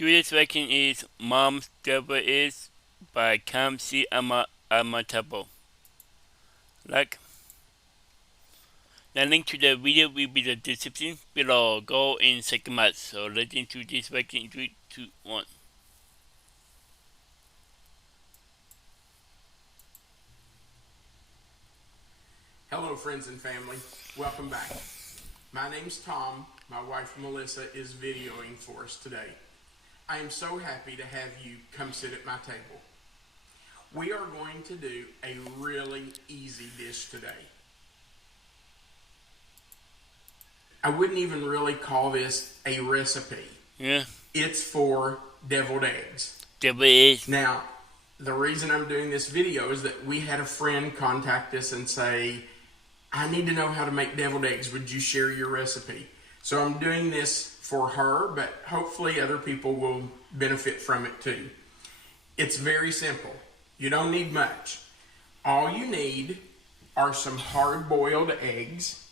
Today's record is Mom's Devil Is by Kamsi Amatabo. Like, the link to the video will be the description below. Go in second match. So let's into this record in 3, 2, 1. Hello friends and family, welcome back. My name's Tom, my wife Melissa is videoing for us today. I am so happy to have you come sit at my table. We are going to do a really easy dish today. I wouldn't even really call this a recipe. Yeah. It's for deviled eggs. Devil Is. Now, the reason I'm doing this video is that we had a friend contact us and say, I need to know how to make deviled eggs. Would you share your recipe? So I'm doing this for her, but hopefully other people will benefit from it too. It's very simple. You don't need much. All you need are some hard-boiled eggs.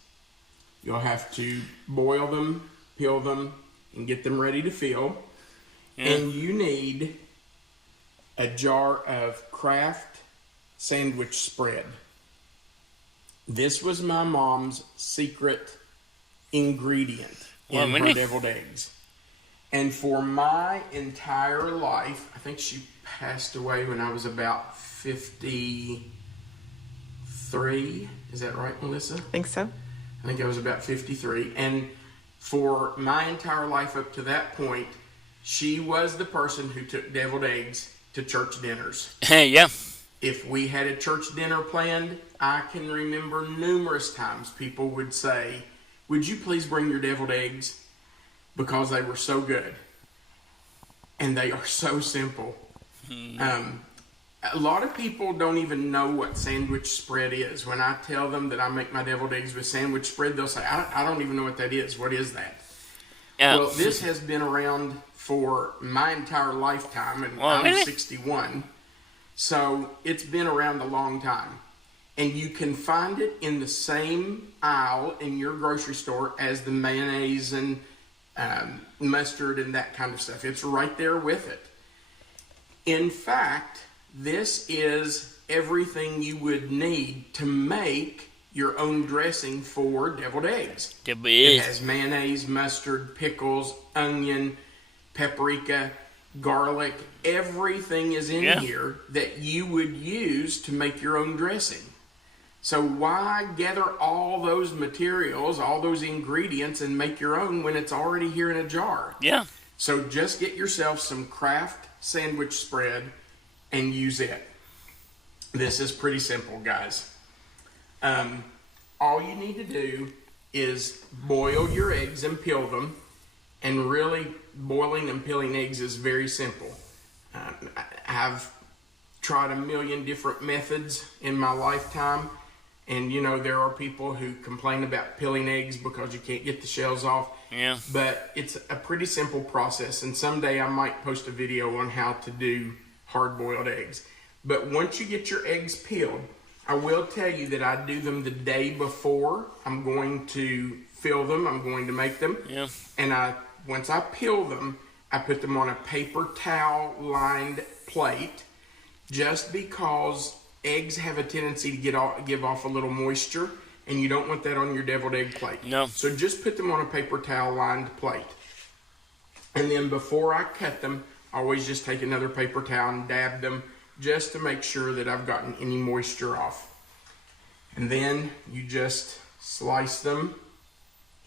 You'll have to boil them, peel them, and get them ready to fill. And you need a jar of Kraft sandwich spread. This was my mom's secret ingredient in her deviled eggs. And for my entire life, I think she passed away when I was about 53. Is that right, Melissa? I think so. I think I was about 53. And for my entire life up to that point, she was the person who took deviled eggs to church dinners. Yeah. If we had a church dinner planned, I can remember numerous times people would say, would you please bring your deviled eggs? Because they were so good. And they are so simple. A lot of people don't even know what sandwich spread is. When I tell them that I make my deviled eggs with sandwich spread, they'll say, I don't even know what that is. What is that? Yeah. Well, this has been around for my entire lifetime, and I'm 61. So it's been around a long time. And you can find it in the same aisle in your grocery store as the mayonnaise and mustard and that kind of stuff. It's right there with it. In fact, this is everything you would need to make your own dressing for deviled eggs. It has mayonnaise, mustard, pickles, onion, paprika, garlic. Everything is in here that you would use to make your own dressing. So why gather all those materials, all those ingredients, and make your own when it's already here in a jar? Yeah. So just get yourself some Kraft sandwich spread and use it. This is pretty simple, guys. All you need to do is boil your eggs and peel them. And really, boiling and peeling eggs is very simple. I've tried a million different methods in my lifetime. And, you know, there are people who complain about peeling eggs because you can't get the shells off. Yeah. But it's a pretty simple process. And someday I might post a video on how to do hard-boiled eggs. But once you get your eggs peeled, I will tell you that I do them the day before I'm going to fill them. I'm going to make them. Yeah. And once I peel them, I put them on a paper towel lined plate, just because eggs have a tendency to give off a little moisture, and you don't want that on your deviled egg plate. No. So just put them on a paper towel lined plate. And then before I cut them, I always just take another paper towel and dab them just to make sure that I've gotten any moisture off. And then you just slice them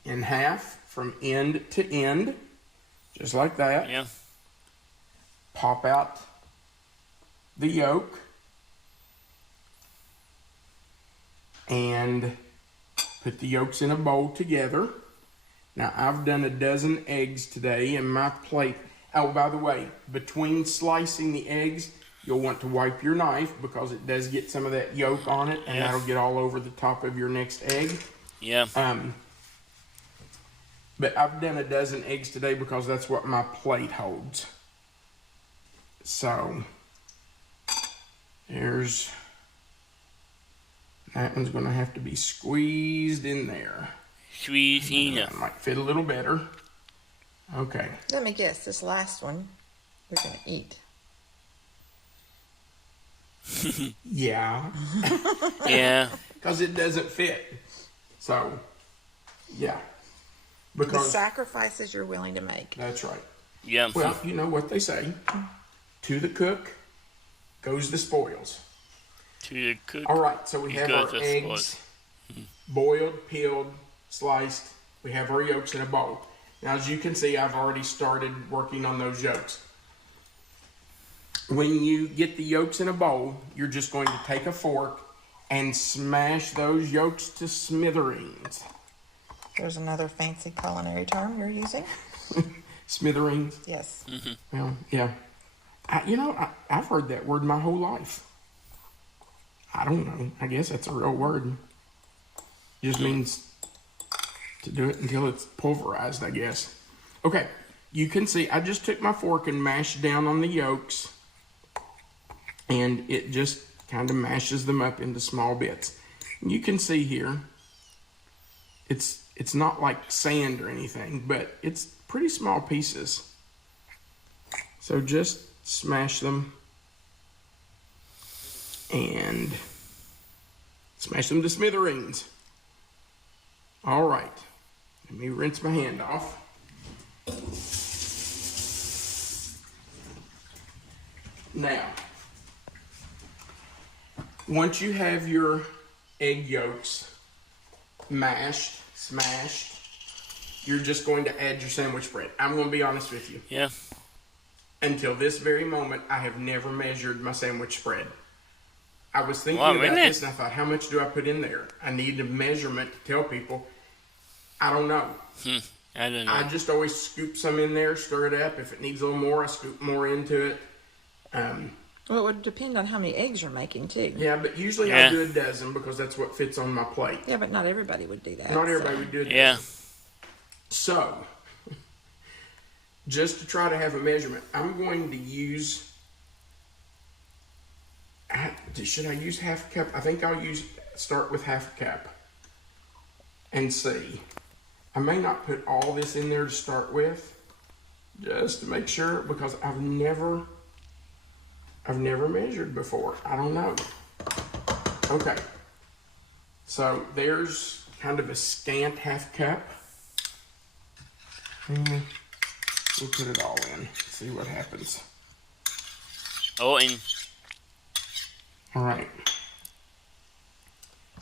in half from end to end, just like that. Yeah. Pop out the yolk and put the yolks in a bowl together. Now, I've done a dozen eggs today in my plate. Oh, by the way, between slicing the eggs, you'll want to wipe your knife because it does get some of that yolk on it, and that'll get all over the top of your next egg. Yeah. But I've done a dozen eggs today because that's what my plate holds. So, that one's going to have to be squeezed in there. Squeezing. Might fit a little better. Okay. Let me guess, this last one we're going to eat. Yeah. Yeah. Because it doesn't fit. So, yeah. The Because sacrifices you're willing to make. that's right. Yeah. Well, you know what they say. To the cook goes the spoils. To the cook. All right, so we have goes our the eggs spoils. boiled, peeled, sliced. We have our yolks in a bowl. Now, as you can see, I've already started working on those yolks. When you get the yolks in a bowl, you're just going to take a fork and smash those yolks to smithereens. There's another fancy culinary term you're using. Smithereens? Yes. Well, yeah. I've heard that word my whole life. I don't know. I guess that's a real word. It just means to do it until it's pulverized, I guess. Okay, you can see I just took my fork and mashed down on the yolks, and it just kind of mashes them up into small bits. You can see here, it's not like sand or anything, but it's pretty small pieces. So just smash them and smash them to smithereens. All right, let me rinse my hand off. Now, once you have your egg yolks smashed, you're just going to add your sandwich bread. I'm going to be honest with you. Yeah. Until this very moment, I have never measured my sandwich spread. I was thinking Wow, about really? this, and I thought, how much do I put in there? I need a measurement to tell people. I don't know. I don't know. I just always scoop some in there, stir it up. If it needs a little more, I scoop more into it. Well, it would depend on how many eggs you're making, too. Yeah, but usually Yeah. I do a dozen because that's what fits on my plate. Yeah, but not everybody would do that. Not everybody would do a dozen. Yeah. So, just to try to have a measurement, I'm going to use, should I use half a cup? I think I'll start with half a cup and see. I may not put all this in there to start with, just to make sure, because I've never measured before. I don't know. Okay. So there's kind of a scant half cup. We'll put it all in, see what happens. Oh, and All right.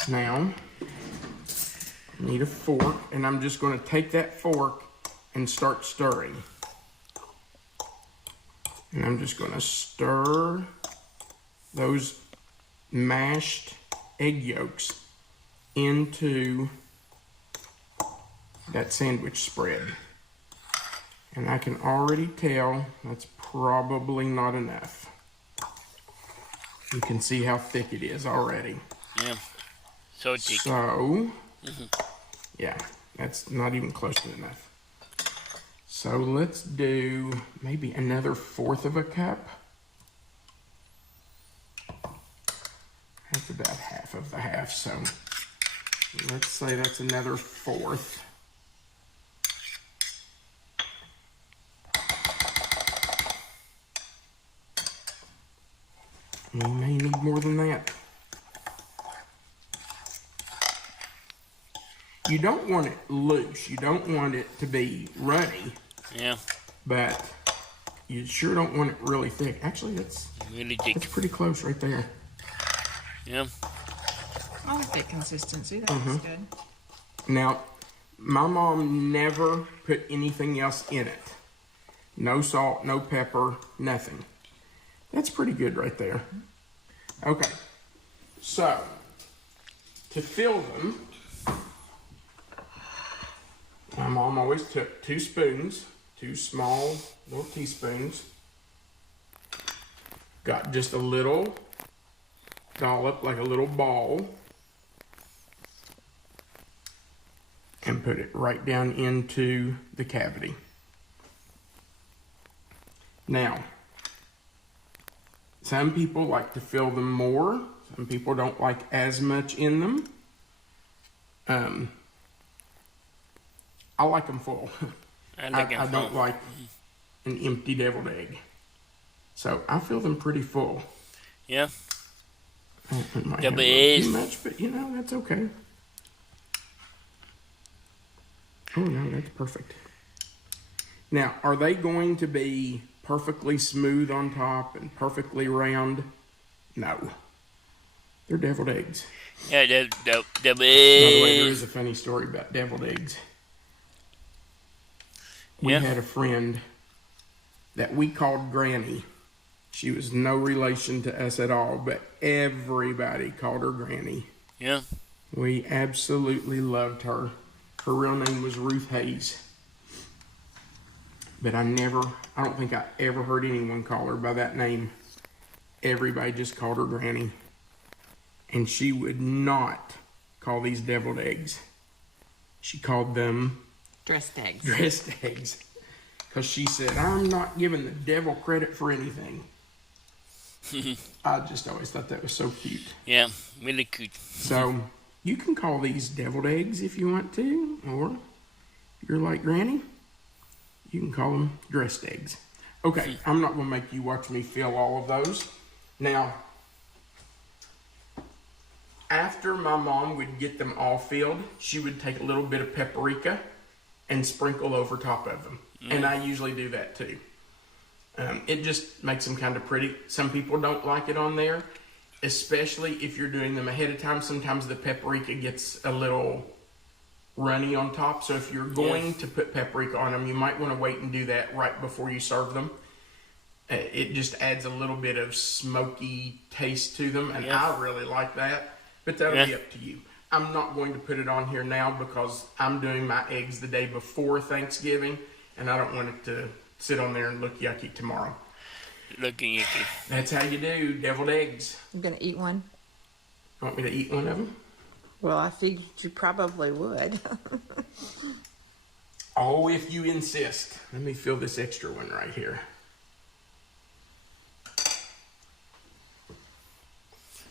Now, I need a fork, and I'm just going to take that fork and start stirring. And I'm just going to stir those mashed egg yolks into that sandwich spread. And I can already tell that's probably not enough. You can see how thick it is already. yeah. So thick. So, yeah, that's not even close to enough. So let's do maybe another fourth of a cup. That's about half of the half, so let's say that's another fourth. We may need more than that. You don't want it loose. You don't want it to be runny, Yeah. but you sure don't want it really thick. Actually, that's Really thick. pretty close right there. Yeah. I like that consistency. That looks good. Now, my mom never put anything else in it. No salt, no pepper, nothing. That's pretty good right there. Okay, so to fill them, my mom always took 2 spoons, 2 small little teaspoons, got just a little dollop, like a little ball, and put it right down into the cavity. Now, some people like to fill them more. Some people don't like as much in them. I like them full. I like them I don't full. like an empty deviled egg. So I feel them pretty full. Yeah. It might have a Double little too A's. much, but you know, that's okay. Oh no, that's perfect. Now, are they going to be perfectly smooth on top and perfectly round? No. They're deviled eggs. Yeah, double By the way, there is A's. a funny story about deviled eggs. We Yeah. had a friend that we called Granny. She was no relation to us at all, but everybody called her Granny. Yeah. We absolutely loved her. Her real name was Ruth Hayes. But I don't think I ever heard anyone call her by that name. Everybody just called her Granny. And she would not call these deviled eggs. She called them Dressed eggs. dressed eggs. Because she said, I'm not giving the devil credit for anything. I just always thought that was so cute. Yeah. Really cute. So you can call these deviled eggs if you want to, or you're like Granny, you can call them dressed eggs. Okay, I'm not going to make you watch me fill all of those. Now, after my mom would get them all filled, she would take a little bit of paprika and sprinkle over top of them. And I usually do that too. It just makes them kind of pretty. Some people don't like it on there, especially if you're doing them ahead of time. Sometimes the paprika gets a little runny on top. So if you're going to put paprika on them, you might want to wait and do that right before you serve them. It just adds a little bit of smoky taste to them, and I really like that. But that'll be up to you. I'm not going to put it on here now because I'm doing my eggs the day before Thanksgiving, and I don't want it to sit on there and look yucky tomorrow. Looking yucky. That's how you do deviled eggs. You gonna eat one? You want me to eat one of them? Well, I figured you probably would. Oh, if you insist. Let me fill this extra one right here.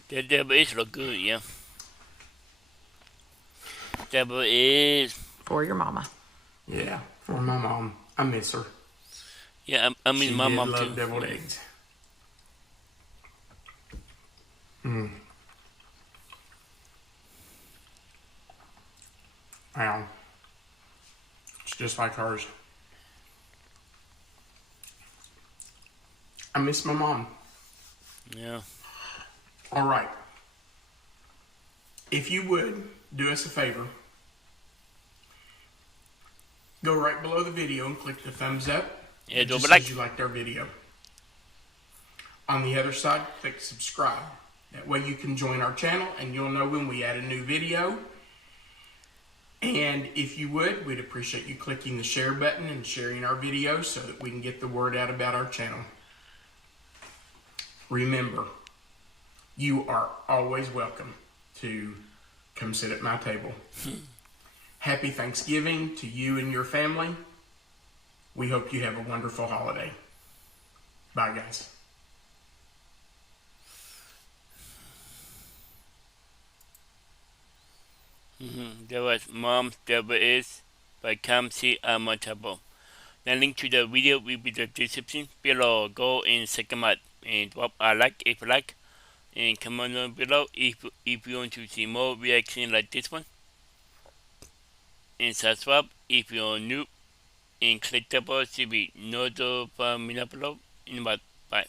The double A's look good, yeah. Double A's. For your mama. Yeah, for my mom. I miss her. Yeah, I mean She my did mom love too. deviled eggs. Wow. It's just like hers. I miss my mom. Yeah. All right. If you would, do us a favor. Go right below the video and click the thumbs up. Yeah, It don't just be like. says you liked our video. On the other side, click subscribe. That way you can join our channel and you'll know when we add a new video. And if you would, we'd appreciate you clicking the share button and sharing our videos so that we can get the word out about our channel. Remember, you are always welcome to come sit at my table. Happy Thanksgiving to you and your family. We hope you have a wonderful holiday. Bye, guys. That was Mom's Double A's by Kamsi Amatabo. The link to the video will be in the description below. Go and check them out and drop a like if you like. And comment down below if you want to see more reaction like this one. And subscribe if you're new. And click the bell to be notified below. And bye.